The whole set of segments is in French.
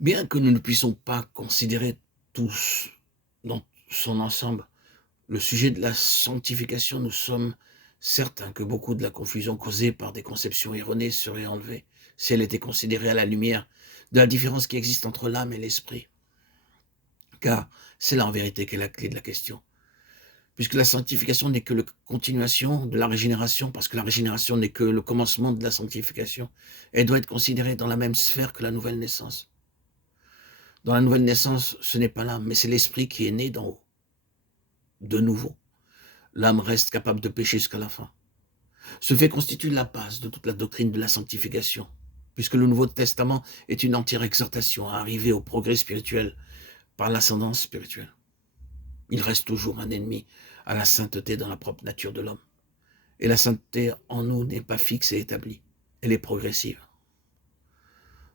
Bien que nous ne puissions pas considérer tous dans son ensemble le sujet de la sanctification, nous sommes certains que beaucoup de la confusion causée par des conceptions erronées serait enlevée si elle était considérée à la lumière de la différence qui existe entre l'âme et l'esprit. Car c'est là en vérité qu'est la clé de la question. Puisque la sanctification n'est que la continuation de la régénération, parce que la régénération n'est que le commencement de la sanctification, elle doit être considérée dans la même sphère que la nouvelle naissance. Dans la nouvelle naissance, ce n'est pas l'âme, mais c'est l'esprit qui est né d'en haut, de nouveau. L'âme reste capable de pécher jusqu'à la fin. Ce fait constitue la base de toute la doctrine de la sanctification, puisque le Nouveau Testament est une entière exhortation à arriver au progrès spirituel par l'ascendance spirituelle. Il reste toujours un ennemi à la sainteté dans la propre nature de l'homme. Et la sainteté en nous n'est pas fixe et établie, elle est progressive.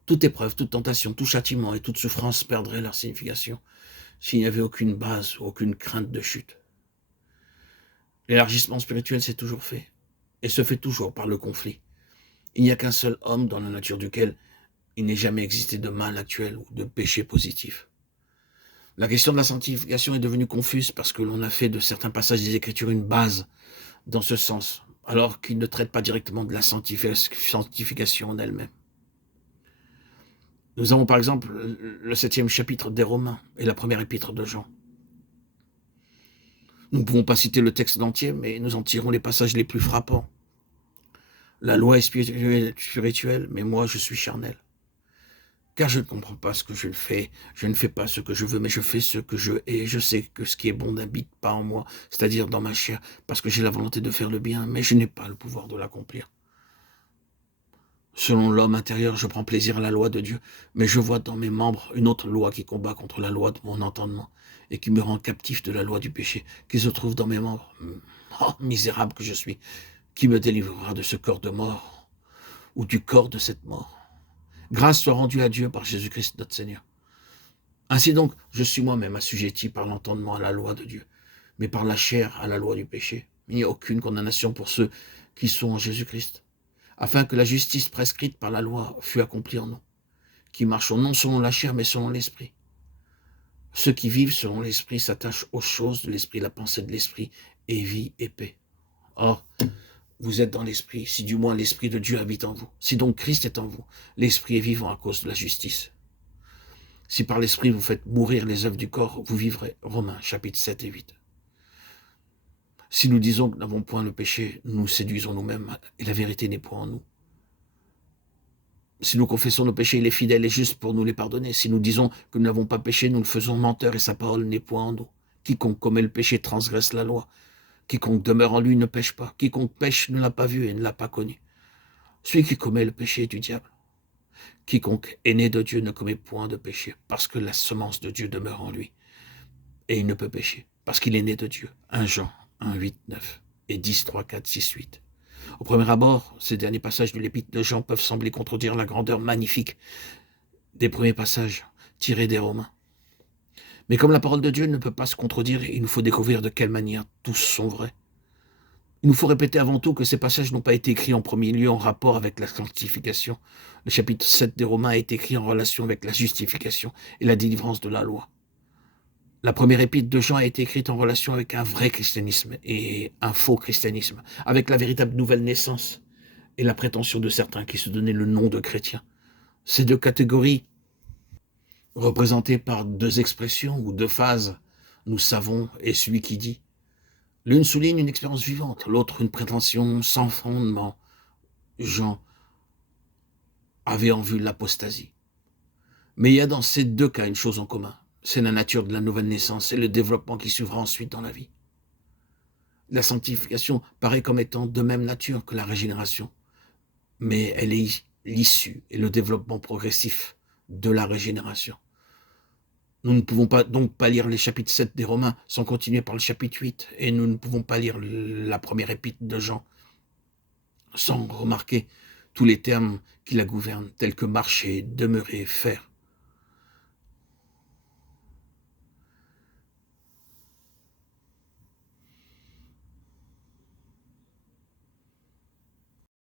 Toute épreuve, toute tentation, tout châtiment et toute souffrance perdraient leur signification s'il n'y avait aucune base, aucune crainte de chute. L'élargissement spirituel s'est toujours fait, et se fait toujours par le conflit. Il n'y a qu'un seul homme dans la nature duquel il n'ait jamais existé de mal actuel ou de péché positif. La question de la sanctification est devenue confuse parce que l'on a fait de certains passages des Écritures une base dans ce sens, alors qu'ils ne traitent pas directement de la sanctification en elle-même. Nous avons par exemple le 7e chapitre des Romains et la première épître de Jean. Nous ne pouvons pas citer le texte entier, mais nous en tirons les passages les plus frappants. La loi est spirituelle, mais moi je suis charnel. Car je ne comprends pas ce que je fais. Je ne fais pas ce que je veux, mais je fais ce que je hais. Je sais que ce qui est bon n'habite pas en moi, c'est-à-dire dans ma chair, parce que j'ai la volonté de faire le bien, mais je n'ai pas le pouvoir de l'accomplir. Selon l'homme intérieur, je prends plaisir à la loi de Dieu, mais je vois dans mes membres une autre loi qui combat contre la loi de mon entendement et qui me rend captif de la loi du péché qui se trouve dans mes membres. Oh, misérable que je suis, qui me délivrera de ce corps de mort ou du corps de cette mort? Grâce soit rendue à Dieu par Jésus-Christ notre Seigneur. Ainsi donc, je suis moi-même assujetti par l'entendement à la loi de Dieu, mais par la chair à la loi du péché. Il n'y a aucune condamnation pour ceux qui sont en Jésus-Christ, afin que la justice prescrite par la loi fût accomplie en nous, qui marchons non selon la chair, mais selon l'esprit. Ceux qui vivent selon l'esprit s'attachent aux choses de l'esprit, la pensée de l'esprit est vie et paix. Or, vous êtes dans l'esprit, si du moins l'esprit de Dieu habite en vous. Si donc Christ est en vous, l'esprit est vivant à cause de la justice. Si par l'esprit vous faites mourir les œuvres du corps, vous vivrez. Romains, chapitres 7 et 8. Si nous disons que nous n'avons point le péché, nous nous séduisons nous-mêmes, et la vérité n'est point en nous. Si nous confessons nos péchés, il est fidèle et juste pour nous les pardonner. Si nous disons que nous n'avons pas péché, nous le faisons menteur et sa parole n'est point en nous. Quiconque commet le péché transgresse la loi. Quiconque demeure en lui ne pêche pas. Quiconque pêche ne l'a pas vu et ne l'a pas connu. Celui qui commet le péché est du diable. Quiconque est né de Dieu ne commet point de péché, parce que la semence de Dieu demeure en lui. Et il ne peut pécher, parce qu'il est né de Dieu. 1 Jean 1, 8, 9 et 10, 3, 4, 6, 8. Au premier abord, ces derniers passages de l'épître de Jean peuvent sembler contredire la grandeur magnifique des premiers passages tirés des Romains. Mais comme la parole de Dieu ne peut pas se contredire, il nous faut découvrir de quelle manière tous sont vrais. Il nous faut répéter avant tout que ces passages n'ont pas été écrits en premier lieu en rapport avec la sanctification. Le chapitre 7 des Romains a été écrit en relation avec la justification et la délivrance de la loi. La première épître de Jean a été écrite en relation avec un vrai christianisme et un faux christianisme, avec la véritable nouvelle naissance et la prétention de certains qui se donnaient le nom de chrétiens. Ces deux catégories, représentées par deux expressions ou deux phases, nous savons, et celui qui dit. L'une souligne une expérience vivante, l'autre une prétention sans fondement. Jean avait en vue l'apostasie. Mais il y a dans ces deux cas une chose en commun, c'est la nature de la nouvelle naissance et le développement qui suivra ensuite dans la vie. La sanctification paraît comme étant de même nature que la régénération, mais elle est l'issue et le développement progressif de la régénération. Nous ne pouvons donc pas lire les chapitres 7 des Romains sans continuer par le chapitre 8, et nous ne pouvons pas lire la première épître de Jean sans remarquer tous les termes qui la gouvernent, tels que marcher, demeurer, faire.